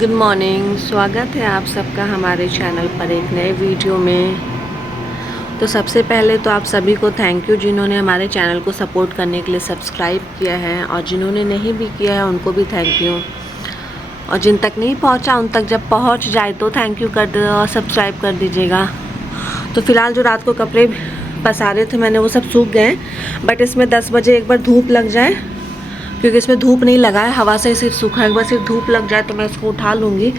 Good morning. स्वागत है आप सबका हमारे चैनल पर एक नए वीडियो में। तो सबसे पहले तो आप सभी को थैंक यू जिन्होंने हमारे चैनल को सपोर्ट करने के लिए सब्सक्राइब किया है, और जिन्होंने नहीं भी किया है उनको भी थैंक यू। और जिन तक नहीं पहुंचा उन तक जब पहुंच जाए तो थैंक यू कर दे और सब्सक्राइब कर दीजिएगा। तो फ़िलहाल जो रात को कपड़े पसारे थे मैंने वो सब सूख गए, बट इसमें 10 बजे एक बार धूप लग जाए, क्योंकि इसमें धूप नहीं लगा है, हवा से ही सिर्फ सूखा है। एक बार सिर्फ धूप लग जाए तो मैं इसको उठा लूँगी।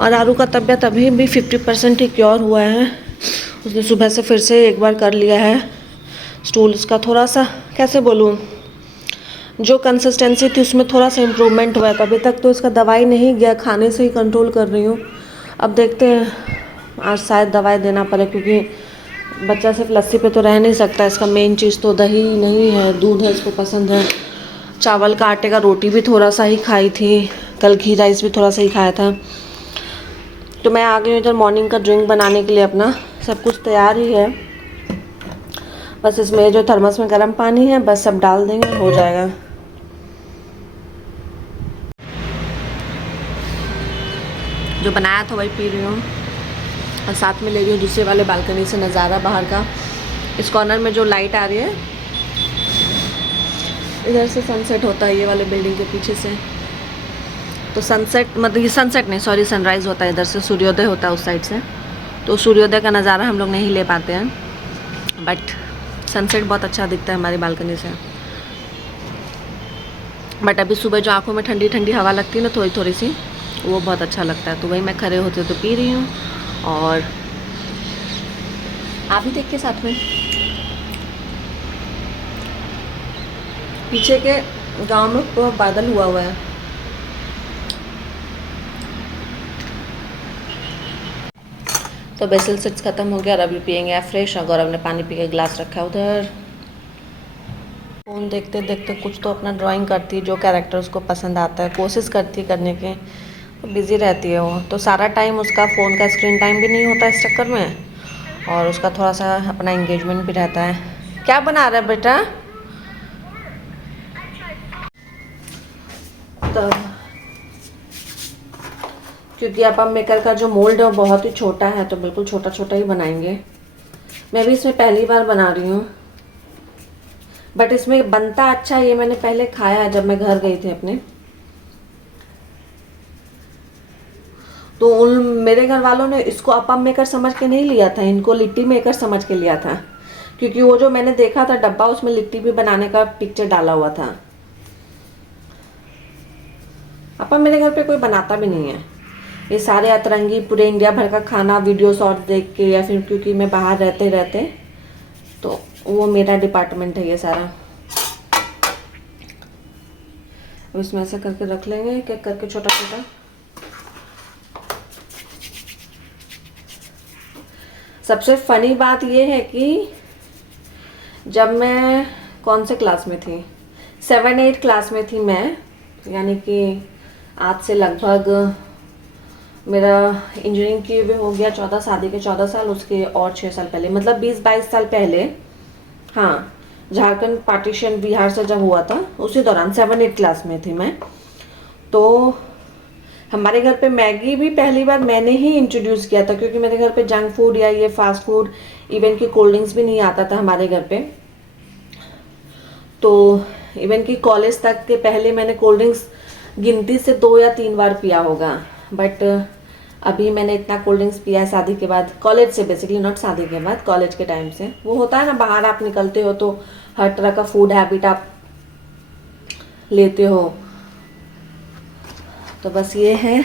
और आरू का तबीयत अभी भी 50% ही क्योर हुआ है। उसने सुबह से फिर से एक बार कर लिया है स्टूल। इसका थोड़ा सा कैसे बोलूँ, जो कंसिस्टेंसी थी उसमें थोड़ा सा इम्प्रूवमेंट हुआ है। अभी तक तो इसका दवाई नहीं गया, खाने से ही कंट्रोल कर रही हूँ। अब देखते हैं, आज शायद दवाई देना पड़े, क्योंकि बच्चा सिर्फ लस्सी पे तो रह नहीं सकता। इसका मेन चीज़ तो दही नहीं है, दूध है, इसको पसंद है। चावल का आटे का रोटी भी थोड़ा सा ही खाई थी, कल घी राइस भी थोड़ा सा ही खाया था। तो मैं आ गई हूँ इधर मॉर्निंग का ड्रिंक बनाने के लिए। अपना सब कुछ तैयार ही है, बस इसमें जो थर्मस में गर्म पानी है बस सब डाल देंगे, हो जाएगा। जो बनाया था वही पी रही हूँ, और साथ में ले रही हूँ दूसरे वाले बालकनी से नज़ारा बाहर का। इस कॉर्नर में जो लाइट आ रही है, इधर से सनसेट होता है ये वाले बिल्डिंग के पीछे से। तो सनसेट मतलब ये सनसेट नहीं, सॉरी, सनराइज़ होता है इधर से, सूर्योदय होता है उस साइड से। तो सूर्योदय का नज़ारा हम लोग नहीं ले पाते हैं, बट सनसेट बहुत अच्छा दिखता है हमारी बालकनी से। बट अभी सुबह जो आँखों में ठंडी ठंडी हवा लगती है ना, थोड़ी थोड़ी सी, वो बहुत अच्छा लगता है। तो वही मैं खड़े होते तो पी रही हूँ, और आप भी देखिए साथ में। पीछे के गांव में पूरा बादल हुआ है। तो बेसल सेट्स ख़त्म हो गया, और अभी पियेंगे फ्रेश। और गौरव ने पानी पी के गिलास रखा है उधर। फ़ोन देखते देखते कुछ तो अपना ड्राइंग करती है, जो कैरेक्टर उसको पसंद आता है कोशिश करती है करने की। तो बिज़ी रहती है वो, तो सारा टाइम उसका फ़ोन का स्क्रीन टाइम भी नहीं होता इस चक्कर में, और उसका थोड़ा सा अपना एंगेजमेंट भी रहता है। क्या बना रहा है बेटा? तो क्योंकि अपन मेकर का जो मोल्ड है वो बहुत ही छोटा है, तो बिल्कुल छोटा छोटा ही बनाएंगे। मैं भी इसमें पहली बार बना रही हूँ, बट इसमें बनता अच्छा है। ये मैंने पहले खाया है जब मैं घर गई थी अपने। तो उन मेरे घर वालों ने इसको अपम मेकर समझ के नहीं लिया था, इनको लिट्टी मेकर समझ के लिया था, क्योंकि वो जो मैंने देखा था डब्बा, उसमें लिट्टी भी बनाने का पिक्चर डाला हुआ था। अपम मेरे घर पे कोई बनाता भी नहीं है। ये सारे अतरंगी पूरे इंडिया भर का खाना वीडियो शॉर्ट देख के, या फिर क्योंकि मैं बाहर रहते रहते, तो वो मेरा डिपार्टमेंट है ये सारा। अब इसमें ऐसा करके रख लेंगे, एक एक करके छोटा छोटा। सबसे फनी बात ये है कि जब मैं कौन से क्लास में थी, 7-8 क्लास में थी मैं, यानी कि आज से लगभग मेरा इंजीनियरिंग किए हुए हो गया 14, शादी के 14 साल, उसके और 6 साल पहले, मतलब 20-22 साल पहले। हाँ, झारखंड पार्टीशन बिहार से जब हुआ था उसी दौरान 7-8 क्लास में थी मैं। तो हमारे घर पे मैगी भी पहली बार मैंने ही इंट्रोड्यूस किया था, क्योंकि मेरे घर पे जंक फूड या ये फास्ट फूड, इवन की कोल्ड ड्रिंक्स भी नहीं आता था हमारे घर पे। तो इवन की कॉलेज तक के पहले मैंने कोल्ड ड्रिंक्स गिनती से 2 या 3 बार पिया होगा। बट अभी मैंने इतना कोल्ड ड्रिंक्स पिया है शादी के बाद, कॉलेज से बेसिकली, नॉट शादी के बाद, कॉलेज के टाइम से। वो होता है ना, बाहर आप निकलते हो तो हर तरह का फूड हैबिट आप लेते हो। तो बस ये है।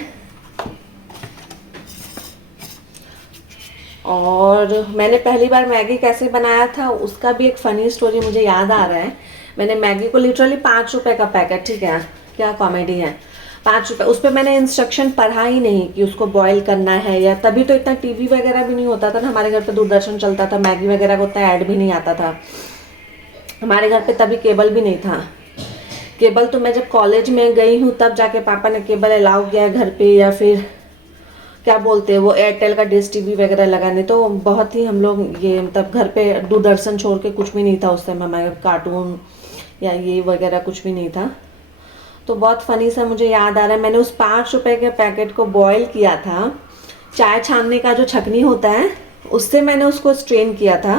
और मैंने पहली बार मैगी कैसे बनाया था उसका भी एक फ़नी स्टोरी मुझे याद आ रहा है। मैंने मैगी को लिटरली 5 रुपए का पैकेट, ठीक है, क्या कॉमेडी है, 5 रुपये, उस पर मैंने इंस्ट्रक्शन पढ़ा ही नहीं कि उसको बॉईल करना है। या तभी तो इतना टीवी वगैरह भी नहीं होता था ना हमारे घर पे, दूरदर्शन चलता था, मैगी वगैरह को उतना ऐड भी नहीं आता था हमारे घर पे, तभी केबल भी नहीं था। केबल तो मैं जब कॉलेज में गई हूँ तब जाके पापा ने केबल अलाउ किया है घर पे, या फिर क्या बोलते हैं वो एयरटेल का डिश टीवी वगैरह लगाने। तो बहुत ही हम लोग ये मतलब घर पे दूरदर्शन छोड़ के कुछ भी नहीं था उस समय हमारे, कार्टून या ये वगैरह कुछ भी नहीं था। तो बहुत फ़नी सा मुझे याद आ रहा है, मैंने उस 5 रुपए के पैकेट को बॉईल किया था। चाय छानने का जो छकनी होता है उससे मैंने उसको स्ट्रेन किया था,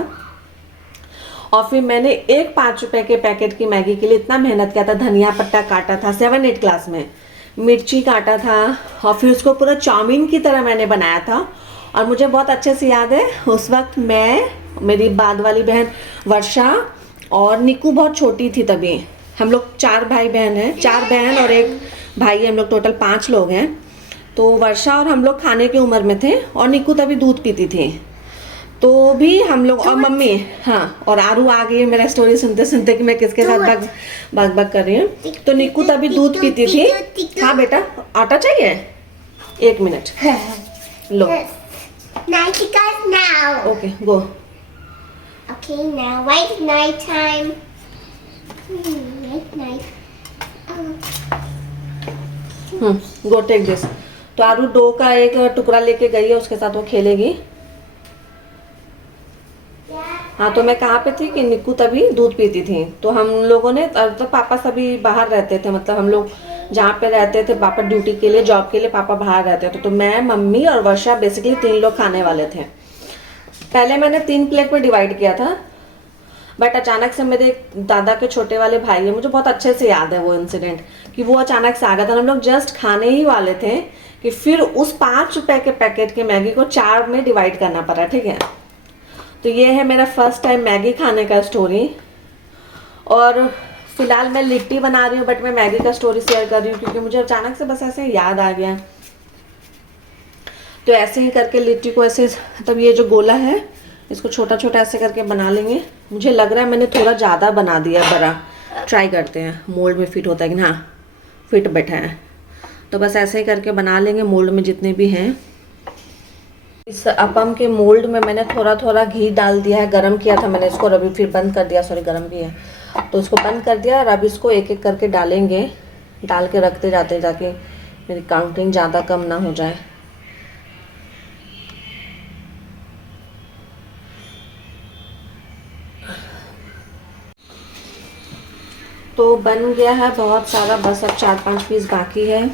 और फिर मैंने एक 5 रुपए के पैकेट की मैगी के लिए इतना मेहनत किया था। धनिया पत्ता काटा था 7-8 क्लास में, मिर्ची काटा था, और फिर उसको पूरा चाउमीन की तरह मैंने बनाया था। और मुझे बहुत अच्छे से याद है, उस वक्त मैं, मेरी बाद वाली बहन वर्षा और निक्कू बहुत छोटी थी तभी। हम लोग 4 भाई बहन हैं, 4 बहन और एक भाई है, हम लोग टोटल 5 लोग हैं। तो वर्षा और हम लोग खाने की उम्र में थे, और निक्कू तभी दूध पीती थी। तो भी हम लोग और मम्मी, हाँ, और आरू आ गई मेरा स्टोरी सुनते सुनते कि मैं किसके साथ बक कर रही हूँ। तो निक्कू तभी दूध पीती थी। हाँ बेटा, आटा चाहिए? 1 मिनट लो। Okay go. Okay, now white night time. Night. Go take this. तो आरू डो का एक टुकड़ा लेके गई है, उसके साथ वो खेलेगी। हाँ, तो मैं कहाँ पे थी कि निक्कू तभी दूध पीती थी। तो हम लोगों ने, तो पापा सभी बाहर रहते थे, मतलब हम लोग जहाँ पे रहते थे, पापा ड्यूटी के लिए, जॉब के लिए पापा बाहर रहते थे। तो मैं, मम्मी और वर्षा बेसिकली 3 लोग खाने वाले थे। पहले मैंने 3 प्लेट में डिवाइड किया था, बट अचानक से मेरे दादा के छोटे वाले भाई है, मुझे बहुत अच्छे से याद है वो इंसिडेंट, कि वो अचानक से आ गया था। हम लोग जस्ट खाने ही वाले थे कि फिर उस 5 रुपए के पैकेट के मैगी को 4 में डिवाइड करना पड़ा। ठीक है, तो ये है मेरा फर्स्ट टाइम मैगी खाने का स्टोरी। और फिलहाल मैं लिट्टी बना रही हूँ, बट मैं मैगी का स्टोरी शेयर कर रही हूँ क्योंकि मुझे अचानक से बस ऐसे याद आ गया। तो ऐसे ही करके लिट्टी को ऐसे, मतलब ये जो गोला है इसको छोटा छोटा ऐसे करके बना लेंगे। मुझे लग रहा है मैंने थोड़ा ज़्यादा बना दिया बड़ा। ट्राई करते हैं मोल्ड में फिट होता है कि ना। हाँ, फिट बैठा है। तो बस ऐसे ही करके बना लेंगे मोल्ड में जितने भी हैं। इस अपम के मोल्ड में मैंने थोड़ा थोड़ा घी डाल दिया है, गरम किया था मैंने इसको, और अभी फिर बंद कर दिया। सॉरी, गरम भी है तो इसको बंद कर दिया। और अब इसको एक एक करके डालेंगे, डाल के रखते जाते ताकि मेरी काउंटिंग ज़्यादा कम ना हो जाए। तो बन गया है बहुत सारा, बस अब 4-5 पीस बाकी है।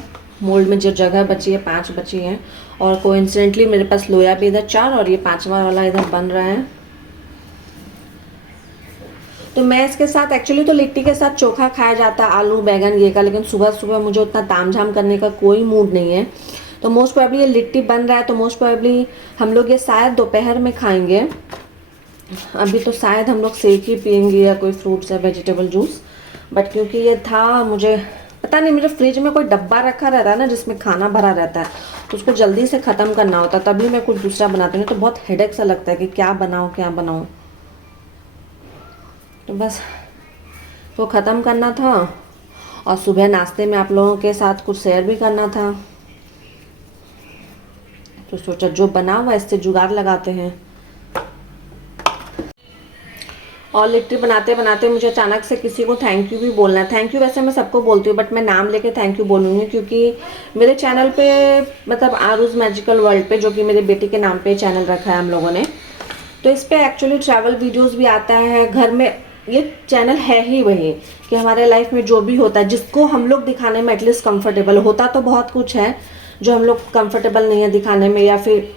मोल्ड में जो जगह बची है 5 बची है, और कोइंसिडेंटली मेरे पास लोया भी इधर 4 और ये 5वां वाला इधर बन रहा है। तो मैं इसके साथ, एक्चुअली तो लिट्टी के साथ चोखा खाया जाता है, आलू बैगन ये का, लेकिन सुबह सुबह मुझे उतना तामझाम करने का कोई मूड नहीं है। तो मोस्ट प्रोबेबली ये लिट्टी बन रहा है, तो मोस्ट प्रोबेबली हम लोग ये शायद दोपहर में खाएंगे। अभी तो शायद हम लोग शेक ही पियेंगे या कोई फ्रूट्स या वेजिटेबल जूस। बट क्योंकि ये था, मुझे पता नहीं, मेरे फ्रिज में कोई डब्बा रखा रहता है ना जिसमें खाना भरा रहता है, तो उसको जल्दी से ख़त्म करना होता है, तभी मैं कुछ दूसरा बनाती हूँ। तो बहुत हेडेक सा लगता है कि क्या बनाऊँ क्या बनाऊँ। तो बस वो ख़त्म करना था, और सुबह नाश्ते में आप लोगों के साथ कुछ शेयर भी करना था। तो सोचा जो बना हुआ इससे जुगाड़ लगाते हैं। और लिट्टी बनाते बनाते मुझे अचानक से किसी को थैंक यू भी बोलना है। थैंक यू वैसे मैं सबको बोलती हूँ, बट मैं नाम लेके थैंक यू बोलूँगी क्योंकि मेरे चैनल पे, मतलब आरूज मैजिकल वर्ल्ड पे, जो कि मेरे बेटी के नाम पे चैनल रखा है हम लोगों ने, तो इस पे एक्चुअली ट्रैवल वीडियोस भी आता है। घर में ये चैनल है ही वही कि हमारे लाइफ में जो भी होता है, जिसको हम लोग दिखाने में एटलीस्ट कंफर्टेबल होता, तो बहुत कुछ है जो हम लोग कंफर्टेबल नहीं है दिखाने में, या फिर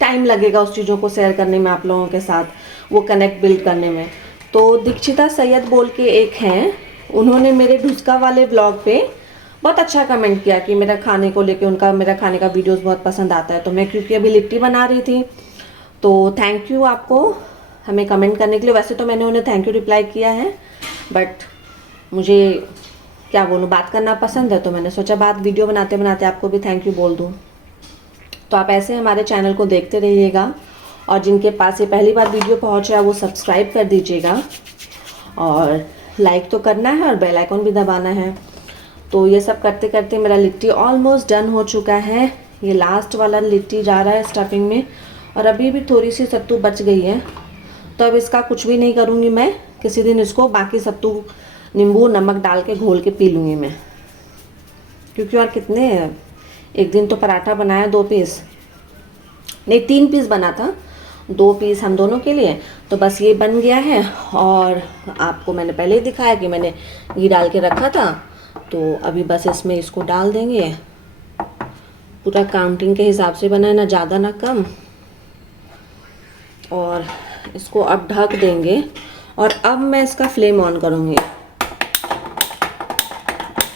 टाइम लगेगा उस चीज़ों को शेयर करने में आप लोगों के साथ, वो कनेक्ट बिल्ड करने में। तो दीक्षिता सैयद बोल के एक हैं, उन्होंने मेरे ढुसका वाले व्लॉग पे बहुत अच्छा कमेंट किया कि मेरा खाने को लेके, उनका मेरा खाने का वीडियोस बहुत पसंद आता है। तो मैं क्योंकि अभी लिट्टी बना रही थी, तो थैंक यू आपको हमें कमेंट करने के लिए। वैसे तो मैंने उन्हें थैंक यू रिप्लाई किया है, बट मुझे क्या बोलूँ, बात करना पसंद है, तो मैंने सोचा बात वीडियो बनाते बनाते आपको भी थैंक यू बोल दूँ। तो आप ऐसे हमारे चैनल को देखते रहिएगा, और जिनके पास ये पहली बार वीडियो पहुंच रहा है वो सब्सक्राइब कर दीजिएगा, और लाइक तो करना है और बेल आइकन भी दबाना है। तो ये सब करते करते मेरा लिट्टी ऑलमोस्ट डन हो चुका है। ये लास्ट वाला लिट्टी जा रहा है स्टफिंग में, और अभी भी थोड़ी सी सत्तू बच गई है। तो अब इसका कुछ भी नहीं करूँगी मैं, किसी दिन इसको बाकी सत्तू नींबू नमक डाल के घोल के पी लूँगी मैं, क्योंकि और कितने, एक दिन तो पराठा बनाया 2 पीस, नहीं 3 पीस बना था, 2 पीस हम दोनों के लिए। तो बस ये बन गया है, और आपको मैंने पहले ही दिखाया कि मैंने घी डाल के रखा था, तो अभी बस इसमें इसको डाल देंगे। पूरा काउंटिंग के हिसाब से बनाए, ना ज़्यादा ना कम। और इसको अब ढक देंगे और अब मैं इसका फ्लेम ऑन करूँगी।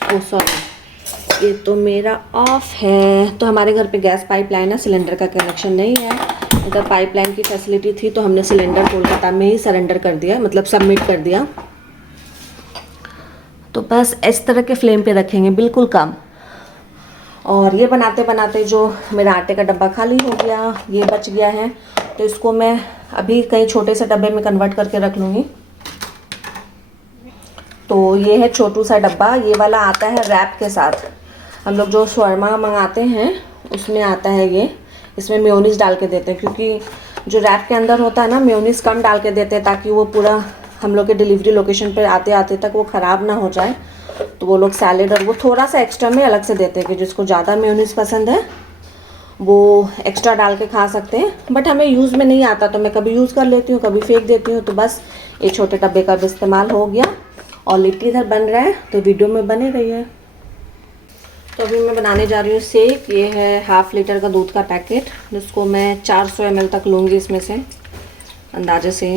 ओह सॉरी, ये तो मेरा ऑफ है। तो हमारे घर पे गैस पाइपलाइन है, सिलेंडर का कनेक्शन नहीं है। अगर पाइपलाइन की फैसिलिटी थी तो हमने सिलेंडर कोलकाता में ही सरेंडर कर दिया, मतलब सबमिट कर दिया। तो बस इस तरह के फ्लेम पे रखेंगे, बिल्कुल कम। और ये बनाते बनाते जो मेरा आटे का डब्बा खाली हो गया, ये बच गया है, तो इसको मैं अभी कहीं छोटे से डब्बे में कन्वर्ट करके रख लूँगी। तो ये है छोटू सा डब्बा, ये वाला आता है रैप के साथ। हम लोग जो शवर्मा मंगाते हैं उसमें आता है ये। इसमें मेयोनीज़ डाल के देते हैं, क्योंकि जो रैप के अंदर होता है ना, मेयोनीज़ कम डाल के देते हैं ताकि वो पूरा हम लोग के डिलीवरी लोकेशन पर आते आते तक वो ख़राब ना हो जाए। तो वो लोग सैलेड और वो थोड़ा सा एक्स्ट्रा में अलग से देते हैं कि जिसको ज़्यादा मेयोनीज़ पसंद है वो एक्स्ट्रा डाल के खा सकते हैं। बट हमें यूज़ में नहीं आता तो मैं कभी यूज़ कर लेती हूँ, कभी फेंक देती हूँ। तो बस ये छोटे डब्बे का भी इस्तेमाल हो गया। और लिट्टी इधर बन रहा है, तो वीडियो में बने रहिए। तो अभी मैं बनाने जा रही हूँ सेक। ये है 1/2 लीटर का दूध का पैकेट, जिसको मैं 400 ml तक लूँगी। इसमें से अंदाजे से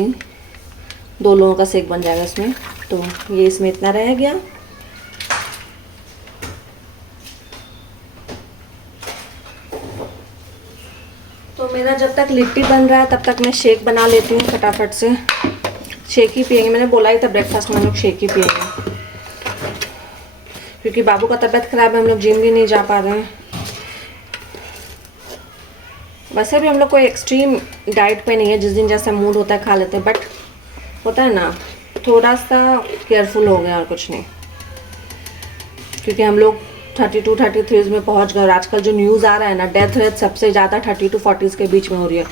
2 लोगों का सेक बन जाएगा इसमें। तो ये इसमें इतना रह गया। तो मेरा जब तक लिट्टी बन रहा है तब तक मैं शेक बना लेती हूँ फटाफट से। शेक ही पियेंगे, मैंने बोला ही था ब्रेकफास्ट में हम लोग शेक ही पियेंगे, क्योंकि बाबू का तबीयत ख़राब है, हम लोग जिम भी नहीं जा पा रहे हैं। वैसे भी हम लोग कोई एक्सट्रीम डाइट पे नहीं है, जिस दिन जैसा मूड होता है खा लेते हैं। बट होता है ना, थोड़ा सा केयरफुल हो गया और कुछ नहीं, क्योंकि हम लोग 32-33 में पहुंच गए। और आजकल जो न्यूज़ आ रहा है ना, डेथ रेट सबसे ज़्यादा 30-40 के बीच में हो रही है।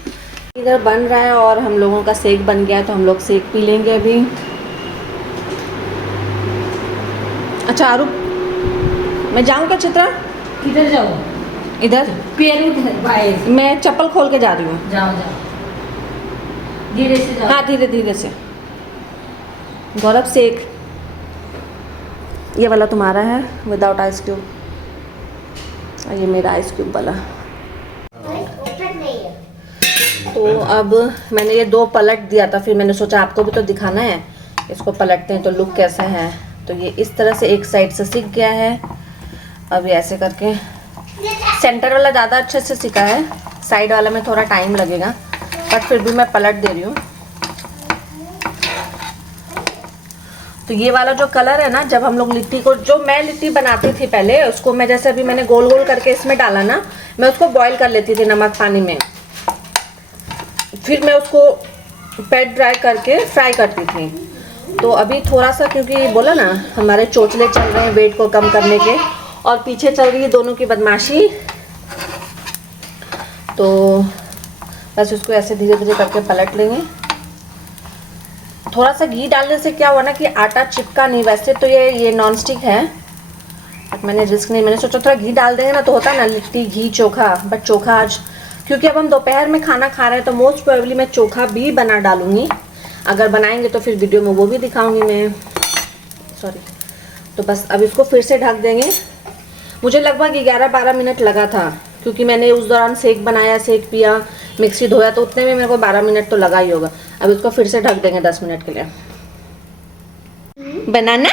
इधर बन रहा है और हम लोगों का सेक बन गया है, तो हम लोग सेक पी लेंगे अभी। अच्छा आरू, मैं जाऊँ क्या चित्रा? किधर जाओ? इधर पैर उधर बाहर। मैं चप्पल खोल के जा रही हूँ। जाओ जाओ, धीरे से जाओ। हाँ धीरे धीरे से। गौरव सेक ये वाला तुम्हारा है विदाउट आइस क्यूब, और ये मेरा आइस क्यूब वाला। ऊपर नहीं है। तो अब मैंने ये 2 पलट दिया था, फिर मैंने सोचा आपको भी तो दिखाना है, इसको पलटते हैं तो लुक कैसा है। तो ये इस तरह से एक साइड से सिक गया है। अब ये ऐसे करके, सेंटर वाला ज़्यादा अच्छे से सिका है, साइड वाला में थोड़ा टाइम लगेगा, बट फिर भी मैं पलट दे रही हूँ। तो ये वाला जो कलर है ना, जब हम लोग लिट्टी को, जो मैं लिट्टी बनाती थी पहले, उसको मैं जैसे अभी मैंने गोल गोल करके इसमें डाला ना, मैं उसको बॉईल कर लेती थी नमक पानी में, फिर मैं उसको पैट ड्राई करके फ्राई करती थी। तो अभी थोड़ा सा, क्योंकि बोला ना हमारे चोचले चल रहे हैं वेट को कम करने के, और पीछे चल रही है दोनों की बदमाशी, तो बस उसको ऐसे धीरे धीरे करके पलट लेंगे। थोड़ा सा घी डालने से क्या हुआ ना कि आटा चिपका नहीं। वैसे तो ये नॉन स्टिक है, बट मैंने रिस्क नहीं, मैंने सोचा थोड़ा घी डाल देंगे ना तो होता ना लिट्टी घी चोखा। बट चोखा आज, क्योंकि अब हम दोपहर में खाना खा रहे हैं, तो मोस्ट प्रोबेबली मैं चोखा भी बना डालूंगी। अगर बनाएंगे तो फिर वीडियो में वो भी दिखाऊंगी मैं, सॉरी। तो बस अब इसको फिर से ढक देंगे। मुझे लगभग 11-12 मिनट लगा था, क्योंकि मैंने उस दौरान सेक बनाया, सेक पिया, मिक्सी धोया, तो उतने में मेरे को 12 मिनट तो लगा ही होगा। अब इसको फिर से ढक देंगे 10 मिनट के लिए। बनाना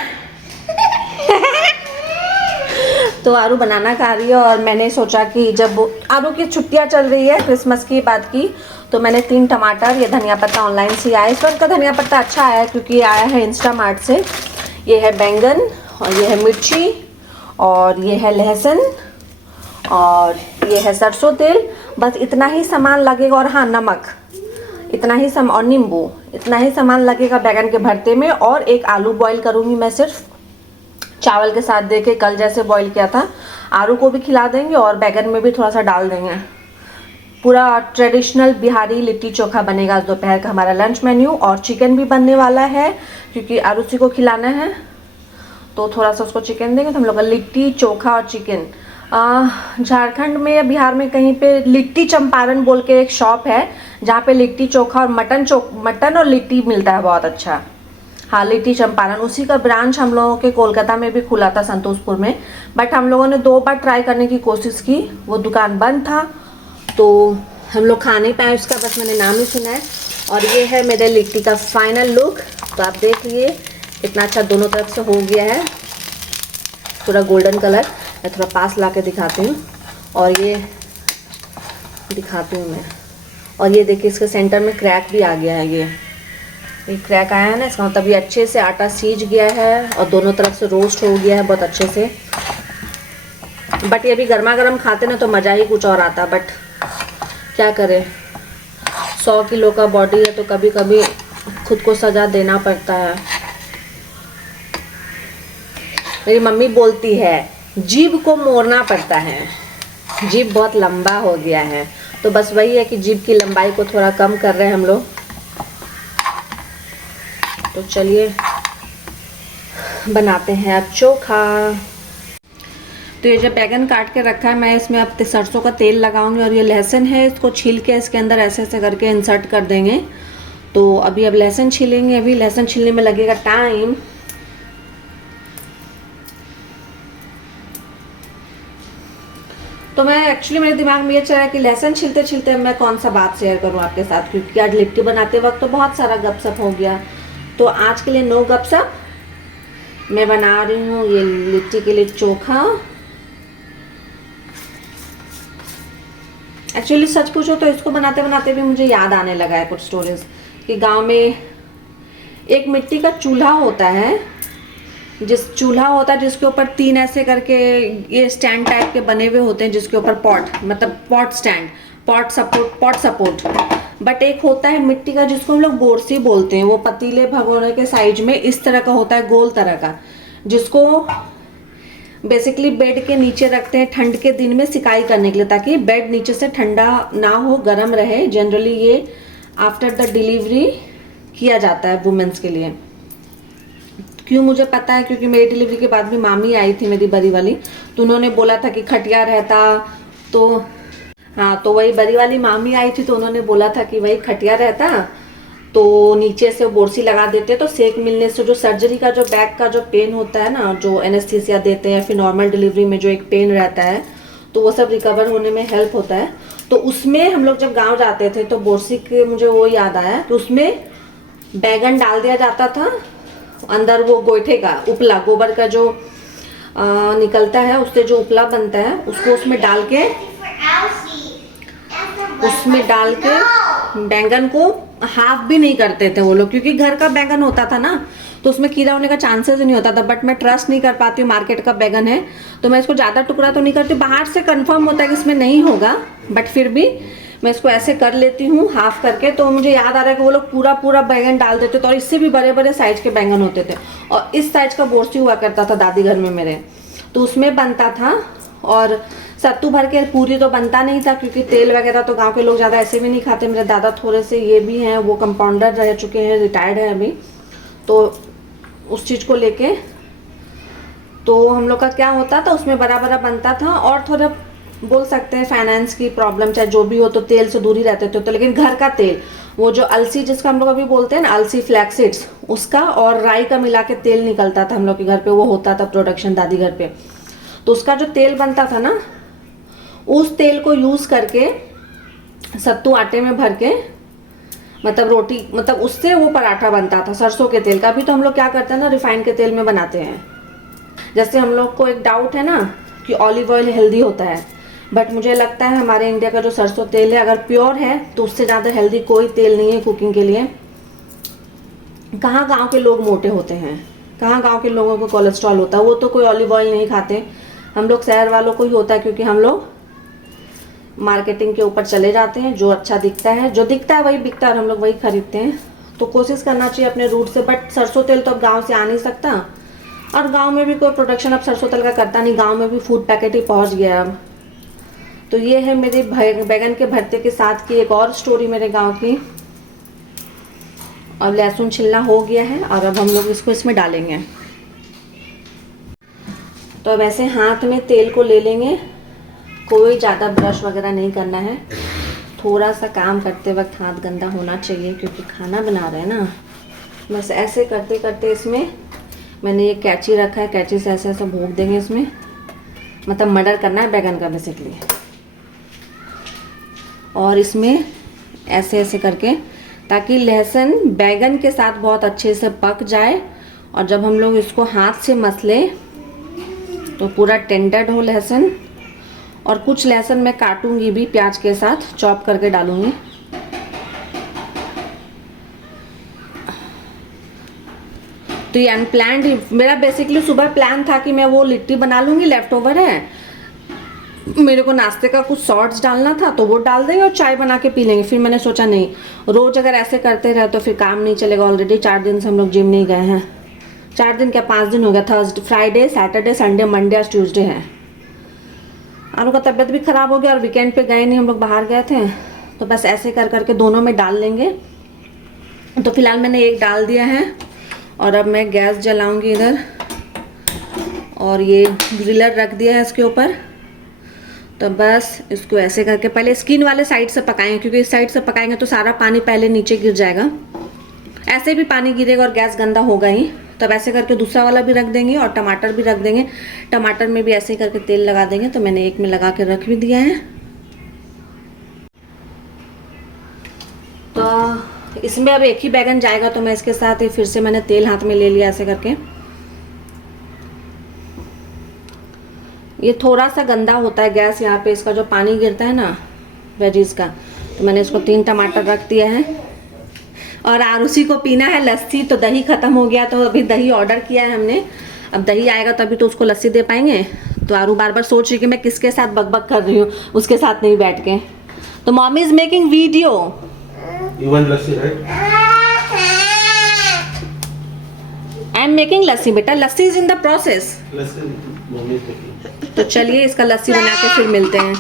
तो आरू बनाना खा रही है, और मैंने सोचा कि जब आरू की छुट्टियां चल रही है क्रिसमस की बाद की, तो मैंने 3 टमाटर, ये धनिया पत्ता ऑनलाइन से आया। इस वक्त का धनिया पत्ता अच्छा आया है क्योंकि आया है इंस्टामार्ट से। ये है बैंगन, और ये है मिर्ची, और ये है लहसुन, और ये है सरसों तेल। बस इतना ही सामान लगेगा। और हाँ, नमक इतना ही और नींबू, इतना ही सामान लगेगा बैगन के भरते में। और एक आलू बॉईल करूँगी मैं सिर्फ चावल के साथ दे के, कल जैसे बॉईल किया था। आलू को भी खिला देंगे और बैगन में भी थोड़ा सा डाल देंगे। पूरा ट्रेडिशनल बिहारी लिट्टी चोखा बनेगा आज दोपहर का हमारा लंच मेन्यू। और चिकन भी बनने वाला है, क्योंकि आरुषि को खिलाना है, तो थोड़ा सा उसको चिकन देंगे। तो हम लोग का लिट्टी चोखा और चिकन। झारखंड में या बिहार में कहीं पे लिट्टी चंपारण बोल के एक शॉप है, जहाँ पे लिट्टी चोखा और मटन और लिट्टी मिलता है बहुत अच्छा। हाँ, लिट्टी चंपारण, उसी का ब्रांच हम लोगों के कोलकाता में भी खुला था संतोषपुर में। बट हम लोगों ने 2 बार ट्राई करने की कोशिश की, वो दुकान बंद था तो हम लोग खा नहीं पाए उसका, बस मैंने नाम ही सुना है। और ये है मेरे लिट्टी का फाइनल लुक। तो आप देख लिए कितना अच्छा दोनों तरफ से हो गया है, पूरा गोल्डन कलर। मैं थोड़ा पास ला के दिखाती हूँ और ये दिखाती हूँ मैं। और ये देखिए इसके सेंटर में क्रैक भी आ गया है, ये क्रैक आया है ना, इसका मतलब ये अच्छे से आटा सीज गया है और दोनों तरफ से रोस्ट हो गया है बहुत अच्छे से। बट ये भी गर्मा गर्म खाते ना तो मज़ा ही कुछ और आता। बट क्या करें, 100 किलो का बॉडी है तो कभी कभी खुद को सजा देना पड़ता है। मेरी मम्मी बोलती है जीभ को मोड़ना पड़ता है, जीभ बहुत लंबा हो गया है। तो बस वही है कि जीभ की लंबाई को थोड़ा कम कर रहे हैं हम लोग। तो चलिए बनाते हैं अब चोखा। तो ये जो बैगन काट के रखा है, मैं इसमें अब सरसों का तेल लगाऊंगी। और ये लहसुन है, इसको छील के इसके अंदर ऐसे ऐसे करके इंसर्ट कर देंगे। तो अभी अब लहसुन छीलेंगे, अभी लहसुन छीलने में लगेगा टाइम। तो मैं एक्चुअली मेरे दिमाग में ये चल रहा है कि लहसुन छिलते छिलते मैं कौन सा बात शेयर करूं आपके साथ, क्योंकि आज लिट्टी बनाते वक्त तो बहुत सारा गपशप हो गया। तो आज के लिए नो गपशप, मैं बना रही हूँ ये लिट्टी के लिए चोखा। एक्चुअली सच पूछो तो इसको बनाते बनाते भी मुझे याद आने लगा है कुछ स्टोरीज कि गांव में एक मिट्टी का चूल्हा होता है, जिसके ऊपर 3 ऐसे करके ये स्टैंड टाइप के बने हुए होते हैं, जिसके ऊपर पॉट, मतलब pot stand, pot support. But एक होता है मिट्टी का जिसको हम लोग बोरसी बोलते हैं, वो पतीले भगोने के साइज में इस तरह का होता है, गोल तरह का, जिसको बेसिकली बेड के नीचे रखते हैं ठंड के दिन में सिकाई करने के लिए, ताकि बेड नीचे से ठंडा ना हो, गर्म रहे। जनरली ये आफ्टर द डिलीवरी किया जाता है वुमेन्स के लिए। क्यों मुझे पता है, क्योंकि मेरी डिलीवरी के बाद भी मामी आई थी मेरी बड़ी वाली, तो उन्होंने बोला था कि खटिया रहता, तो हाँ, तो वही बड़ी वाली मामी आई थी तो उन्होंने बोला था कि वही खटिया रहता तो नीचे से बोरसी लगा देते, तो सेक मिलने से जो सर्जरी का जो बैक का जो पेन होता है ना, जो एनेस्थीसिया देते हैं, फिर नॉर्मल डिलीवरी में जो एक पेन रहता है, तो वो सब रिकवर होने में हेल्प होता है। तो उसमें हम लोग जब गांव जाते थे तो बोरसी के मुझे वो याद आया कि उसमें बैगन डाल दिया जाता था अंदर, वो गोईठे का उपला, गोबर का जो निकलता है उससे जो उपला बनता है, उसको उसमें डाल के बैंगन को हाफ भी नहीं करते थे वो लोग, क्योंकि घर का बैंगन होता था ना तो उसमें कीड़ा होने का चांसेस नहीं होता था। बट मैं ट्रस्ट नहीं कर पाती हूँ, मार्केट का बैंगन है तो मैं इसको ज़्यादा टुकड़ा तो नहीं करती, बाहर से कंफर्म होता है कि इसमें नहीं होगा, बट फिर भी मैं इसको ऐसे कर लेती हूँ हाफ करके। तो मुझे याद आ रहा है कि वो लोग पूरा बैंगन डाल देते थे और इससे भी बड़े बड़े साइज के बैंगन होते थे। और इस साइज का बोरसी हुआ करता था दादी घर में मेरे, तो उसमें बनता था। और सत्तू भर के पूरी तो बनता नहीं था, क्योंकि तेल वगैरह तो गांव के लोग ज़्यादा ऐसे भी नहीं खाते। मेरे दादा थोड़े से ये भी हैं, वो कंपाउंडर रह चुके हैं, रिटायर्ड है अभी, तो उस चीज़ को लेके तो हम लोग का क्या होता था, उसमें बड़ा बड़ा बनता था। और थोड़ा बोल सकते हैं फाइनेंस की प्रॉब्लम चाहे जो भी हो, तो तेल से दूर ही रहते थे। तो लेकिन घर का तेल, वो जो अलसी जिसका हम लोग अभी बोलते हैं ना, अलसी फ्लैक्सीड्स, उसका और राई का मिला के तेल निकलता था हम लोग के घर पे, वो होता था प्रोडक्शन दादी घर पे। तो उसका जो तेल बनता था ना, उस तेल को यूज़ करके सत्तू आटे में भर के, मतलब रोटी, मतलब उससे वो पराठा बनता था सरसों के तेल का। अभी तो हम लोग क्या करते हैं ना, रिफाइंड के तेल में बनाते हैं। जैसे हम लोग को एक डाउट है ना कि ऑलिव ऑयल हेल्दी होता है, बट मुझे लगता है हमारे इंडिया का जो सरसों तेल है अगर प्योर है तो उससे ज़्यादा हेल्दी कोई तेल नहीं है कुकिंग के लिए। कहाँ गांव के लोग मोटे होते हैं, कहाँ गांव के लोगों को कोलेस्ट्रॉल होता है, वो तो कोई ऑलिव ऑयल नहीं खाते। हम लोग शहर वालों को ही होता है, क्योंकि हम लोग मार्केटिंग के ऊपर चले जाते हैं, जो अच्छा दिखता है, जो दिखता है वही बिकता है और हम लोग वही खरीदते हैं। तो कोशिश करना चाहिए अपने रूट से। बट सरसों तेल तो अब गाँव से आ नहीं सकता, और गांव में भी कोई प्रोडक्शन अब सरसों तेल का करता नहीं, गांव में भी फूड पैकेट ही पहुंच गया अब। तो ये है मेरे बैगन के भरते के साथ की एक और स्टोरी मेरे गांव की। और लहसुन छिलना हो गया है और अब हम लोग इसको इसमें डालेंगे। तो अब ऐसे हाथ में तेल को ले लेंगे, कोई ज़्यादा ब्रश वगैरह नहीं करना है। थोड़ा सा काम करते वक्त हाथ गंदा होना चाहिए, क्योंकि खाना बना रहे हैं ना, बस ऐसे करते करते इसमें मैंने ये कैंची रखा है, कैंची से ऐसे ऐसे भोंक देंगे इसमें, मतलब मर्डर करना है बैगन का बेसिकली। और इसमें ऐसे ऐसे करके, ताकि लहसुन बैगन के साथ बहुत अच्छे से पक जाए, और जब हम लोग इसको हाथ से मसले तो पूरा टेंडर्ड हो लहसुन। और कुछ लहसुन मैं काटूंगी भी प्याज के साथ, चॉप करके डालूंगी। तो ये अनप्लान्ड, मेरा बेसिकली सुबह प्लान था कि मैं वो लिट्टी बना लूंगी, लेफ्ट ओवर है, मेरे को नाश्ते का कुछ शॉर्ट्स डालना था तो वो डाल देंगे और चाय बना के पी लेंगे। फिर मैंने सोचा नहीं, रोज अगर ऐसे करते रहे तो फिर काम नहीं चलेगा। ऑलरेडी 4 दिन से हम लोग जिम नहीं गए हैं, 4 दिन क्या 5 दिन हो गया, Thursday Friday Saturday Sunday Monday आज ट्यूसडे है। आलू का तबीयत भी खराब हो गया और वीकेंड पे गए नहीं, हम लोग बाहर गए थे। तो बस ऐसे कर करके दोनों में डाल लेंगे। तो फिलहाल मैंने एक डाल दिया है और अब मैं गैस जलाऊंगी इधर, और ये ग्रिलर रख दिया है इसके ऊपर। तो बस इसको ऐसे करके पहले स्किन वाले साइड से पकाएंगे, क्योंकि इस साइड से पकाएंगे तो सारा पानी पहले नीचे गिर जाएगा, ऐसे भी पानी गिरेगा और गैस गंदा होगा ही। तब ऐसे करके दूसरा वाला भी रख देंगे और टमाटर भी रख देंगे। टमाटर में भी ऐसे करके तेल लगा देंगे। तो मैंने एक में लगा के रख भी दिया है। तो इसमें अब एक ही बैगन जाएगा, तो मैं इसके साथ ही फिर से मैंने तेल हाथ में ले लिया ऐसे करके। ये थोड़ा सा गंदा होता है गैस, यहाँ पे इसका जो पानी गिरता है ना वेजीज का। तो मैंने इसको 3 टमाटर रख दिया है। और आरुषि को पीना है लस्सी, तो दही खत्म हो गया तो अभी दही ऑर्डर किया है हमने। अब दही आएगा तभी तो उसको लस्सी दे पाएंगे। तो आरू बार बार सोच रही कि मैं किसके साथ बकबक कर रही हूँ, उसके साथ नहीं बैठ के। तो mommy is making video. You want lassi, right? I am making lassi बेटा, lassi is in the process. Lassi, mommy is making. तो चलिए इसका लस्सी बना के फिर मिलते हैं।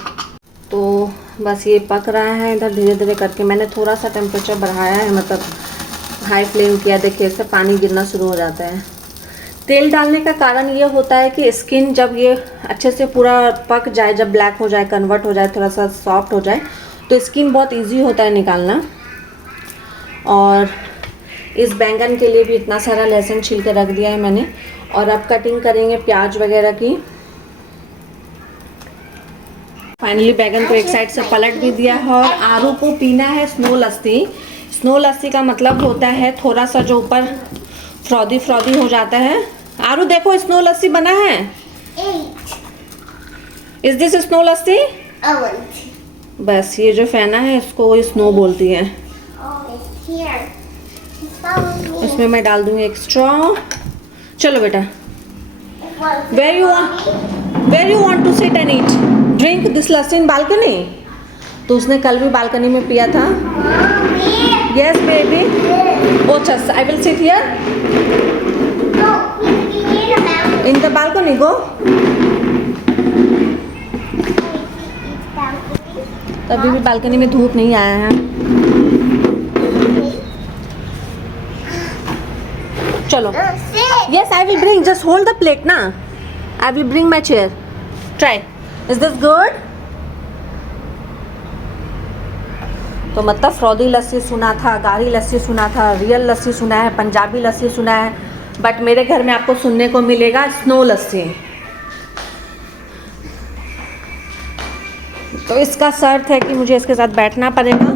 तो बस ये पक रहा है इधर धीरे धीरे करके। मैंने थोड़ा सा टेम्परेचर बढ़ाया है, मतलब हाई फ्लेम किया। देखिए इससे पानी गिरना शुरू हो जाता है। तेल डालने का कारण ये होता है कि स्किन जब ये अच्छे से पूरा पक जाए, जब ब्लैक हो जाए, कन्वर्ट हो जाए, थोड़ा सा सॉफ्ट हो जाए, तो स्किन बहुत ईजी होता है निकालना। और इस बैंगन के लिए भी इतना सारा लहसुन छील के रख दिया है मैंने। और अब कटिंग करेंगे प्याज वगैरह की। फाइनली बैगन को एक साइड से पलट भी दिया है। और आरू को पीना है स्नो लस्सी। स्नो लस्सी का मतलब होता है थोड़ा सा जो ऊपर फ्रॉदी फ्रॉदी हो जाता है। आरू देखो स्नो लस्सी बना है। 8. Is this snow lassi? Orange. बस ये जो फेना है इसको वो स्नो बोलती है। Oh, it's here. Follow me. इसमें मैं डाल दूंगी एक स्ट्रॉ। चलो बेटा, What? where you want to sit and eat? Drink this lassi in balcony? तो उसने कल भी बालकनी में पिया था। Mommy. Yes baby. Oh just I will sit here No, we can eat a mountain. in the balcony. Go. तो अभी भी बालकनी में धूप नहीं आया है। चलो। Sit. Yes I will bring. Just hold the plate ना. I will bring my chair. Try. Is this good? तो मतलब फ्रॉदी लस्सी सुना था, गाढ़ी लस्सी सुना था, रियल लस्सी सुना है, पंजाबी लस्सी सुना है, बट मेरे घर में आपको सुनने को मिलेगा स्नो लस्सी। तो इसका शर्त है कि मुझे इसके साथ बैठना पड़ेगा।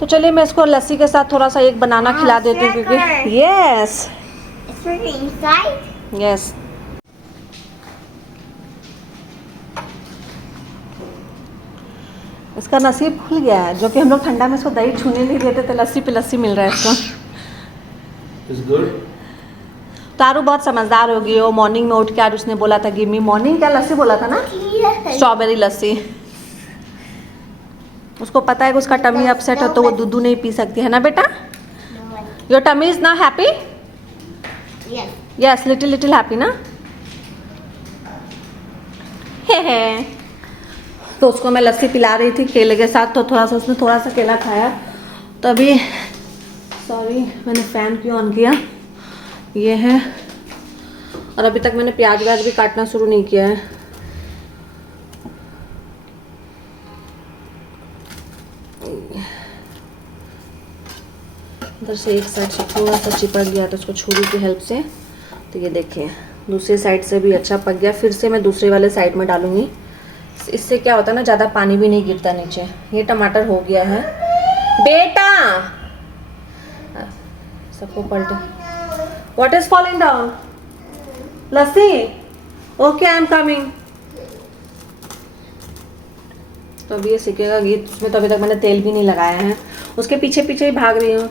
तो चलिए मैं इसको लस्सी के साथ थोड़ा सा एक बनाना खिला देती हूँ, क्योंकि yes It's for inside. Yes इसका नसीब खुल गया है। जो कि हम लोग ठंडा में इसको दही छूने नहीं देते थे, लस्सी पे लस्सी मिल रहा है इसको। It's good. तारू बहुत समझदार होगी। वो मॉर्निंग में उठ के आज उसने बोला था गिव मी मॉर्निंग, क्या लस्सी बोला था ना, Yes. स्ट्रॉबेरी लस्सी। उसको पता है कि उसका टमी अपसेट है तो वो दूध नहीं पी सकती है ना बेटा। Your tummy is now happy? Yes. Yes little little happy ना। हे तो उसको मैं लस्सी पिला रही थी केले के साथ, तो थोड़ा सा उसने थोड़ा सा केला खाया। तो अभी सॉरी मैंने फ़ैन क्यों ऑन किया, ये है। और अभी तक मैंने प्याज व्याज भी काटना शुरू नहीं किया है। इधर से एक साइड से थोड़ा सा चिपक गया तो उसको छुरी की हेल्प से, तो ये देखिए दूसरी साइड से भी अच्छा पक गया। फिर से मैं दूसरे वाले साइड में डालूँगी, इससे क्या होता है ना, ज़्यादा पानी भी नहीं गिरता नीचे। ये टमाटर हो गया है बेटा, सबको पलटे। What is falling down? Lassi? Okay I am coming. तो अभी ये सीखेगा गीत, उसमें तो अभी तक मैंने तेल भी नहीं लगाया है, उसके पीछे पीछे ही भाग रही हूँ।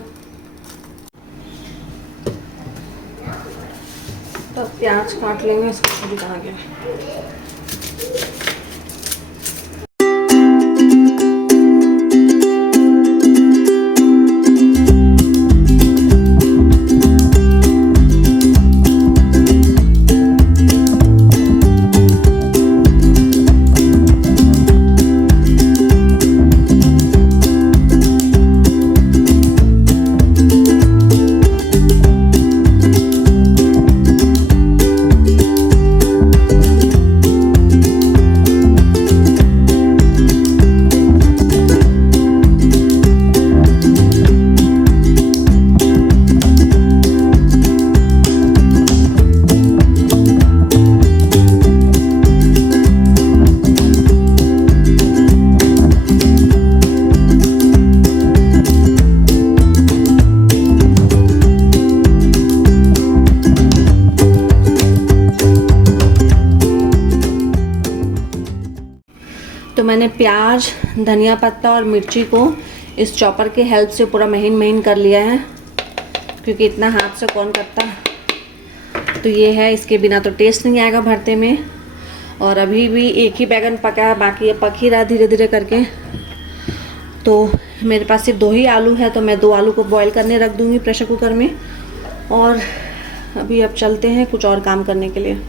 तो प्याज काट लेंगे, इसको छुरी कहाँ गया? तो मैंने प्याज, धनिया पत्ता और मिर्ची को इस चॉपर की हेल्प से पूरा महीन महीन कर लिया है, क्योंकि इतना हाथ से कौन करता। तो ये है, इसके बिना तो टेस्ट नहीं आएगा भरते में। और अभी भी एक ही बैगन पका है, बाकी ये पक ही रहा धीरे धीरे करके। तो मेरे पास सिर्फ 2 ही आलू है, तो मैं 2 आलू को बॉईल करने रख दूँगी प्रेशर कुकर में। और अभी अब चलते हैं कुछ और काम करने के लिए।